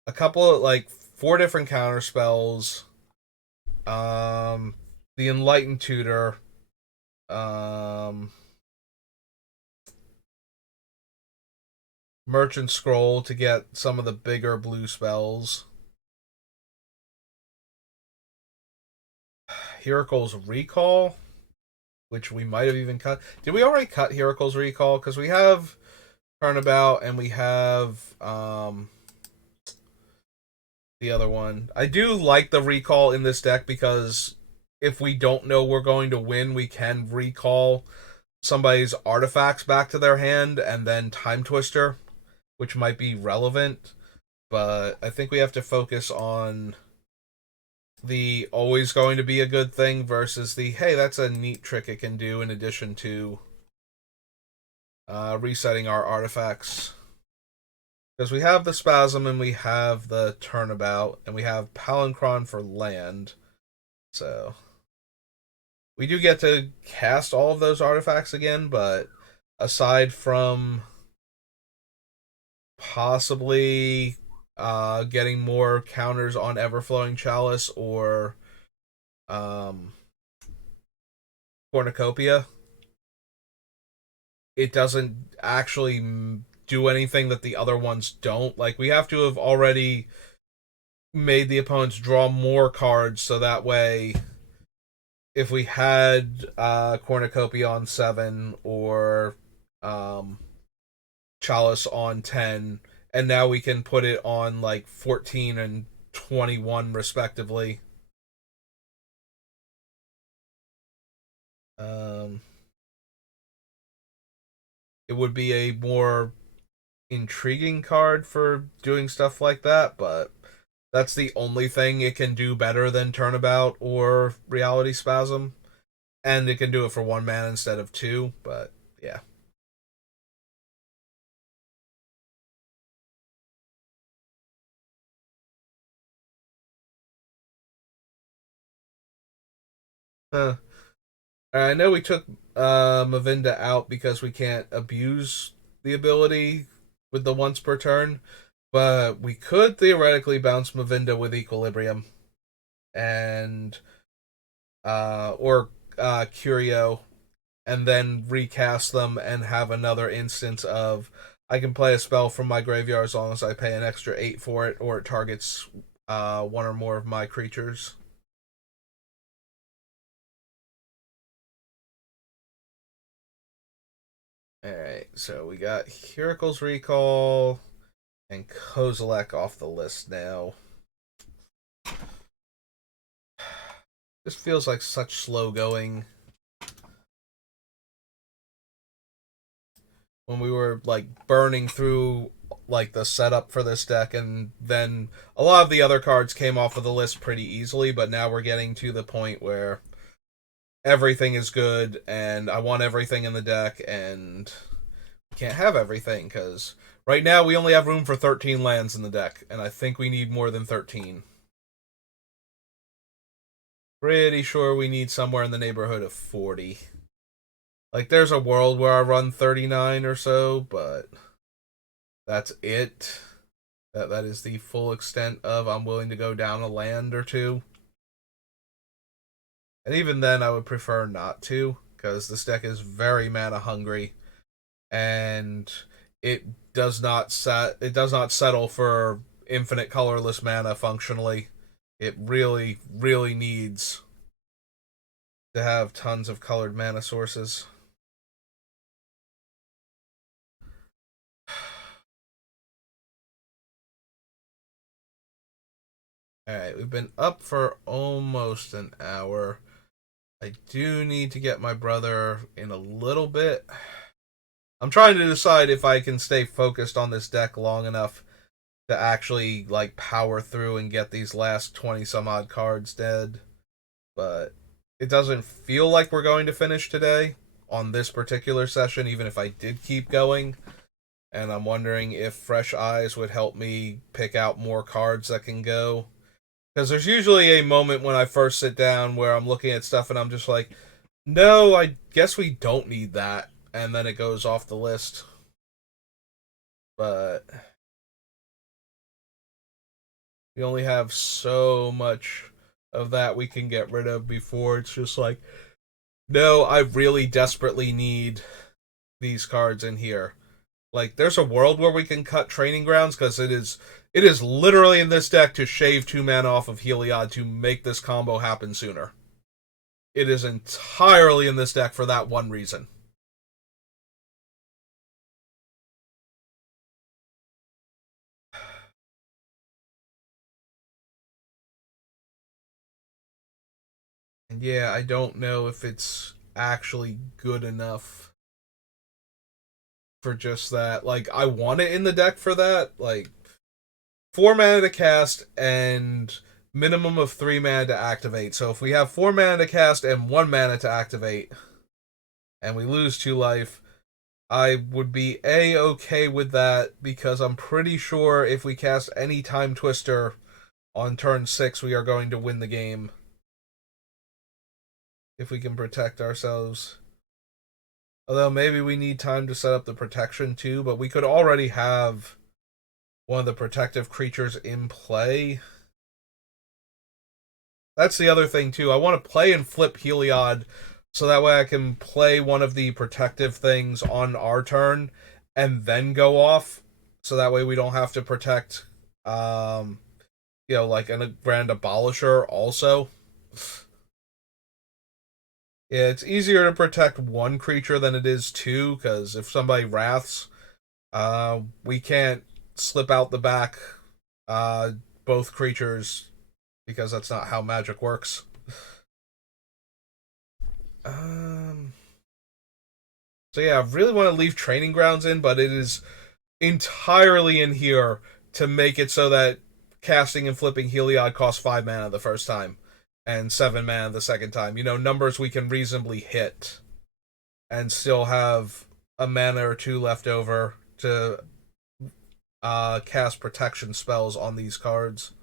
a couple of like 4 different counter spells. Um the Enlightened Tutor. Um Merchant Scroll to get some of the bigger blue spells. Heracle's Recall, which we might have even cut. Did we already cut Heracle's Recall? Because we have Turnabout and we have the other one. I do like the Recall in this deck because if we don't know we're going to win, we can recall somebody's artifacts back to their hand and then Time Twister, which might be relevant. But I think we have to focus on the always going to be a good thing versus the hey, that's a neat trick it can do in addition to resetting our artifacts. Because we have the Spasm and we have the Turnabout and we have Palinchron for land. So we do get to cast all of those artifacts again, but aside from possibly getting more counters on Everflowing Chalice or Cornucopia, it doesn't actually do anything that the other ones don't. Like, we have to have already made the opponents draw more cards, so that way, if we had Cornucopia on 7 or um, Chalice on 10, and now we can put it on like 14 and 21 respectively. Um, it would be a more intriguing card for doing stuff like that, but that's the only thing it can do better than Turnabout or Reality Spasm. And it can do it for 1 mana instead of 2, but yeah. Huh. I know we took Mavinda out because we can't abuse the ability with the once per turn, but we could theoretically bounce Mavinda with Equilibrium and or Curio, and then recast them and have another instance of I can play a spell from my graveyard as long as I pay an extra 8 for it, or it targets one or more of my creatures. Alright, so we got Huricle's Recall and Kozilek off the list now. This feels like such slow going. When we were like burning through like the setup for this deck, and then a lot of the other cards came off of the list pretty easily, but now we're getting to the point where everything is good and I want everything in the deck, and can't have everything because right now we only have room for 13 lands in the deck, and I think we need more than 13. Pretty sure we need somewhere in the neighborhood of 40. Like, there's a world where I run 39 or so, but that's it. That is the full extent of I'm willing to go down a land or two. And even then, I would prefer not to, because this deck is very mana hungry, and it it does not settle for infinite colorless mana functionally. It really, really needs to have tons of colored mana sources. Alright, we've been up for almost an hour. I do need to get my brother in a little bit. I'm trying to decide if I can stay focused on this deck long enough to actually like power through and get these last 20 some odd cards dead. But it doesn't feel like we're going to finish today on this particular session, even if I did keep going. And I'm wondering if fresh eyes would help me pick out more cards that can go. Because there's usually a moment when I first sit down where I'm looking at stuff and I'm just like, no, I guess we don't need that. And then it goes off the list. But we only have so much of that we can get rid of before it's just like, no, I really desperately need these cards in here. Like, there's a world where we can cut Training Grounds because it is literally in this deck to shave 2 mana off of Heliod to make this combo happen sooner. It is entirely in this deck for that one reason. And yeah, I don't know if it's actually good enough for just that. Like, I want it in the deck for that. Like, 4 mana to cast and minimum of 3 mana to activate. So if we have 4 mana to cast and 1 mana to activate, and we lose 2 life, I would be okay with that because I'm pretty sure if we cast any Time Twister on turn 6, we are going to win the game if we can protect ourselves. Although maybe we need time to set up the protection too, but we could already have one of the protective creatures in play. That's the other thing too. I want to play and flip Heliod so that way I can play one of the protective things on our turn and then go off. So that way we don't have to protect like a Grand Abolisher also. Yeah, it's easier to protect one creature than it is two, because if somebody wraths, we can't slip out the back uh, both creatures because that's not how magic works. Um, so yeah, I really want to leave Training Grounds in, but it is entirely in here to make it so that casting and flipping Heliod costs 5 mana the first time and 7 mana the second time. Numbers we can reasonably hit and still have a mana or two left over to cast protection spells on these cards.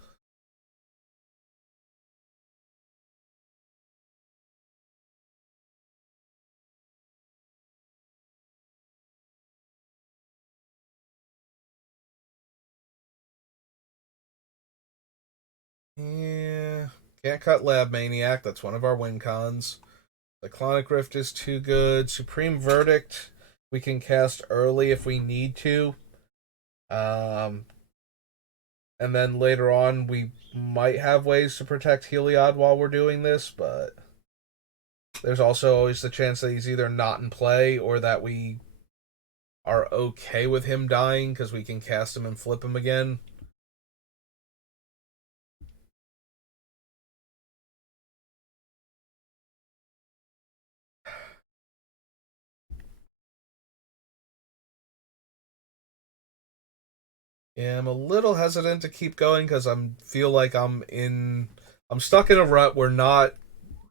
Yeah, can't cut Lab Maniac. That's one of our win cons. Cyclonic Rift is too good. Supreme Verdict we can cast early if we need to. Um, and then later on we might have ways to protect Heliod while we're doing this, but there's also always the chance that he's either not in play or that we are okay with him dying because we can cast him and flip him again. Yeah, I'm a little hesitant to keep going because I'm feel like I'm stuck in a rut. We're not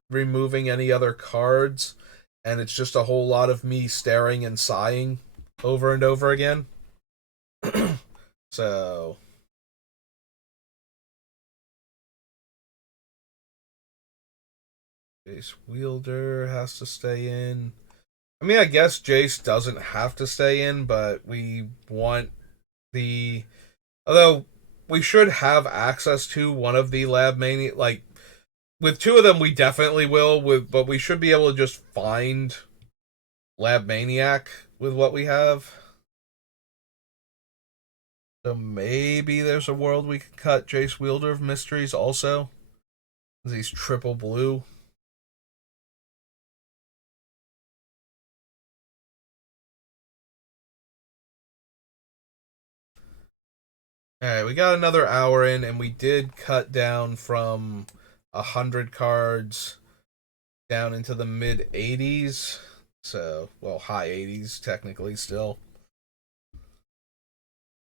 removing any other cards, and it's just a whole lot of me staring and sighing over and over again. So, Jace Wielder has to stay in. I mean, I guess Jace doesn't have to stay in, but we want the. Although we should have access to one of the Lab Mania. Like, with two of them, we definitely will. But we should be able to just find Lab Maniac with what we have. So maybe there's a world we could cut Jace Wielder of Mysteries also. He's triple blue. Alright, we got another hour in, and we did cut down from 100 cards down into the mid 80s. So, well, high 80s technically still.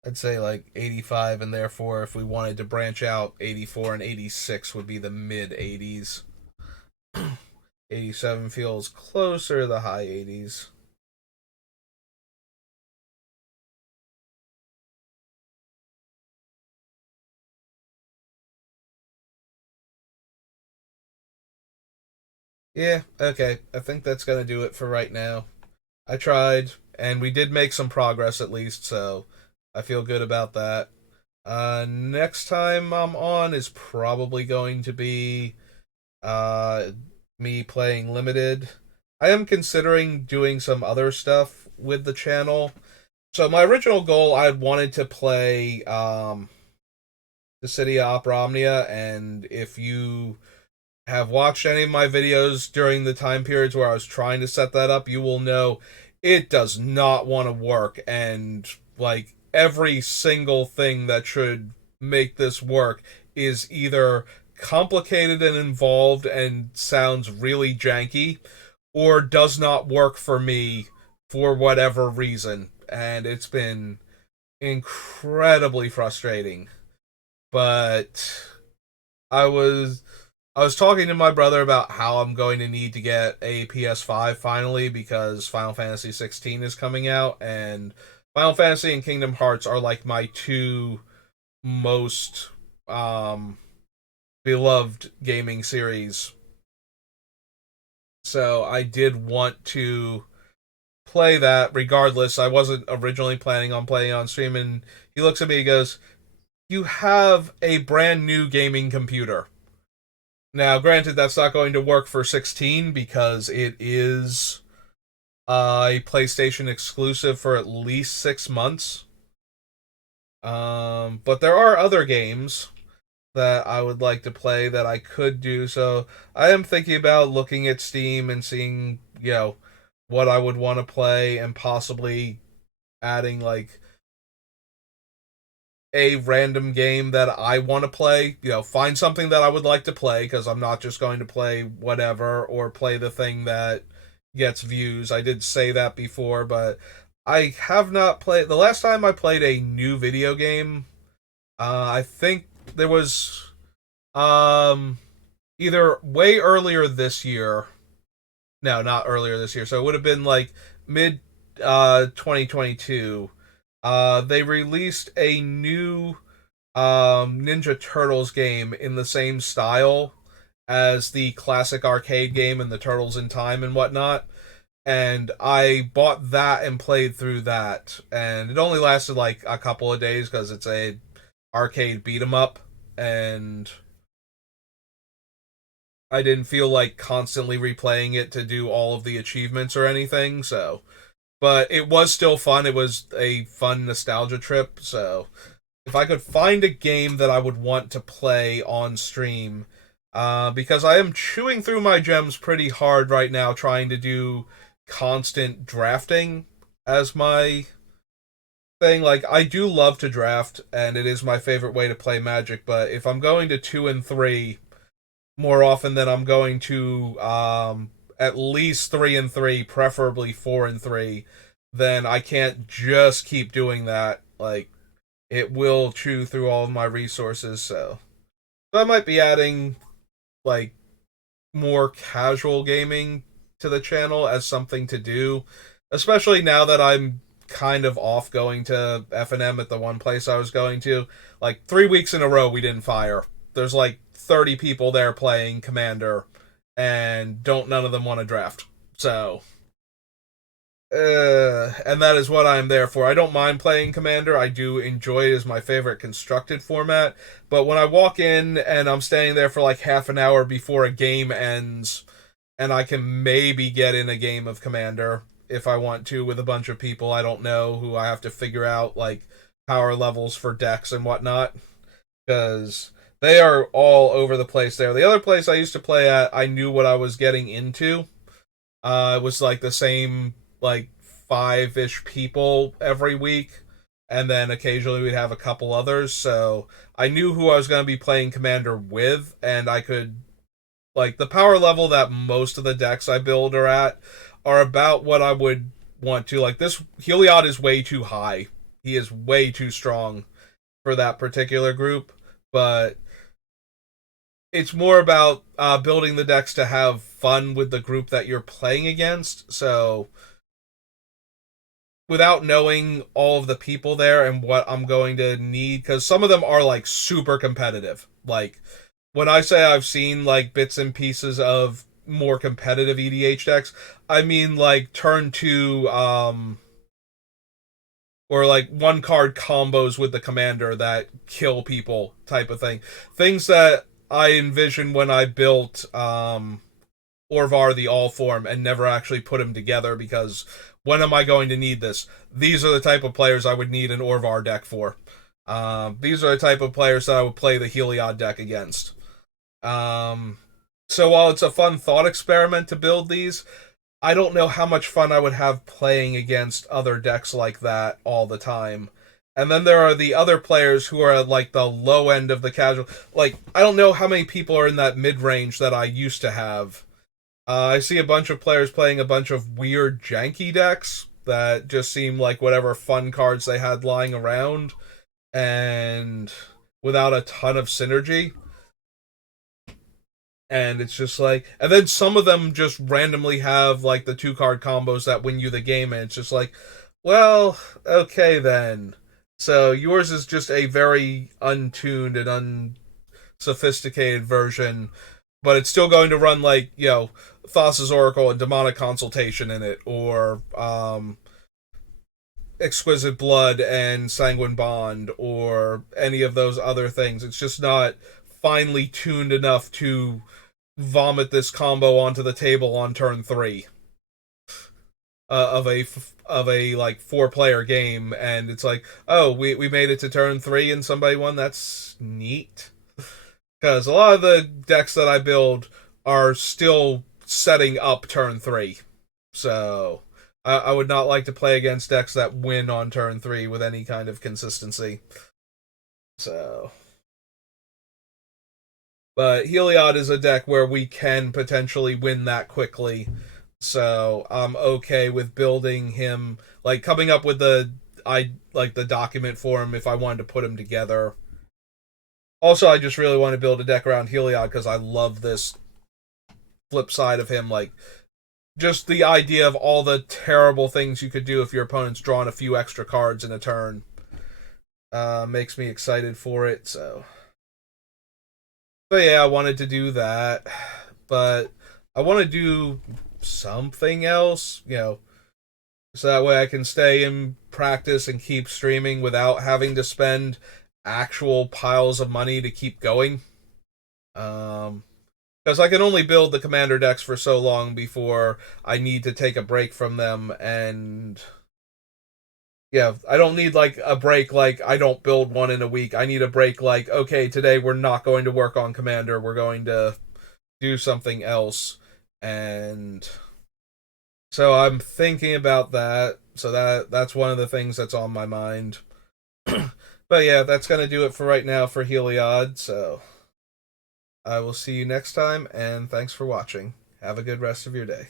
I'd say like 85, and therefore, if we wanted to branch out, 84 and 86 would be the mid 80s. 87 feels closer to the high 80s. Yeah, okay. I think that's going to do it for right now. I tried, and we did make some progress at least, so I feel good about that. Next time I'm on is probably going to be uh, me playing limited. I am considering doing some other stuff with the channel. So my original goal, I wanted to play the City of Opera Omnia, and if you have watched any of my videos during the time periods where I was trying to set that up, you will know it does not want to work. And like every single thing that should make this work is either complicated and involved and sounds really janky, or does not work for me for whatever reason. And it's been incredibly frustrating. But I was I was talking to my brother about how I'm going to need to get a PS5 finally because Final Fantasy 16 is coming out, and Final Fantasy and Kingdom Hearts are like my two most um, beloved gaming series. So I did want to play that regardless. I wasn't originally planning on playing on stream, and he looks at me and goes, "You have a brand new gaming computer." Now, granted, that's not going to work for 16 because it is a PlayStation exclusive for at least 6 months. But there are other games that I would like to play that I could do. So I am thinking about looking at Steam and seeing, what I would want to play and possibly adding like a random game that I want to play. Find something that I would like to play because I'm not just going to play whatever or play the thing that gets views. I did say that before, but I have not played. The last time I played a new video game, I think there was um either way earlier this year. No, not earlier this year. So it would have been like mid 2022. They released a new Ninja Turtles game in the same style as the classic arcade game and the Turtles in Time and whatnot. And I bought that and played through that, and it only lasted like a couple of days because it's a arcade beat 'em up, and I didn't feel like constantly replaying it to do all of the achievements or anything. So, but it was still fun. It was a fun nostalgia trip. So, if I could find a game that I would want to play on stream, because I am chewing through my gems pretty hard right now, trying to do constant drafting as my thing. Like, I do love to draft, and it is my favorite way to play Magic. But if I'm going to 2 and 3 more often than I'm going to at least 3 and 3, preferably 4 and 3, then I can't just keep doing that. Like, it will chew through all of my resources. So I might be adding like more casual gaming to the channel as something to do, especially now that I'm kind of off going to F&M at the one place I was going to. Like 3 weeks in a row, we didn't fire. There's like 30 people there playing Commander, and don't none of them want to draft. So and that is what I'm there for. I don't mind playing Commander. I do enjoy it as my favorite constructed format. But when I walk in and I'm staying there for like half an hour before a game ends, and I can maybe get in a game of Commander if I want to with a bunch of people I don't know who I have to figure out like power levels for decks and whatnot, because they are all over the place there. The other place I used to play at, I knew what I was getting into. It was like the same like five-ish people every week, and then occasionally we'd have a couple others. So I knew who I was going to be playing Commander with, and I could like the power level that most of the decks I build are about what I would want to. Like this Heliod is way too high. He is way too strong for that particular group, but it's more about building the decks to have fun with the group that you're playing against. So without knowing all of the people there and what I'm going to need, because some of them are like super competitive. Like when I say I've seen like bits and pieces of more competitive EDH decks, I mean like turn 2 or like one card combos with the commander that kill people type of thing. Things that I envisioned when I built Orvar the All Form and never actually put him together, because when am I going to need this? These are the type of players I would need an Orvar deck for. These are the type of players that I would play the Heliod deck against. So while it's a fun thought experiment to build these, I don't know how much fun I would have playing against other decks like that all the time. And then there are the other players who are at like the low end of the casual. Like, I don't know how many people are in that mid range that I used to have. I see a bunch of players playing a bunch of weird janky decks that just seem like whatever fun cards they had lying around, and without a ton of synergy. And it's just like, and then some of them just randomly have like the 2 card combos that win you the game, and it's just like, well, okay then. So yours is just a very untuned and unsophisticated version, but it's still going to run like, Thassa's Oracle and Demonic Consultation in it, or Exquisite Blood and Sanguine Bond, or any of those other things. It's just not finely tuned enough to vomit this combo onto the table on turn 3 of a like 4-player game, and it's like, oh, we made it to turn 3 and somebody won. That's neat. Because a lot of the decks that I build are still setting up turn 3. So I would not like to play against decks that win on turn 3 with any kind of consistency. So. But Heliod is a deck where we can potentially win that quickly. So I'm okay with building him, like coming up with the document for him if I wanted to put him together. Also, I just really want to build a deck around Heliod because I love this flip side of him. Like, just the idea of all the terrible things you could do if your opponent's drawn a few extra cards in a turn makes me excited for it. So yeah, I wanted to do that, but I want to do something else, so that way I can stay in practice and keep streaming without having to spend actual piles of money to keep going. Because I can only build the commander decks for so long before I need to take a break from them, and yeah, I don't need like a break like I don't build one in a week. I need a break like, okay, today we're not going to work on commander, we're going to do something else. And so I'm thinking about that. So that's one of the things that's on my mind. But yeah, that's going to do it for right now for Heliod. So I will see you next time, and thanks for watching. Have a good rest of your day.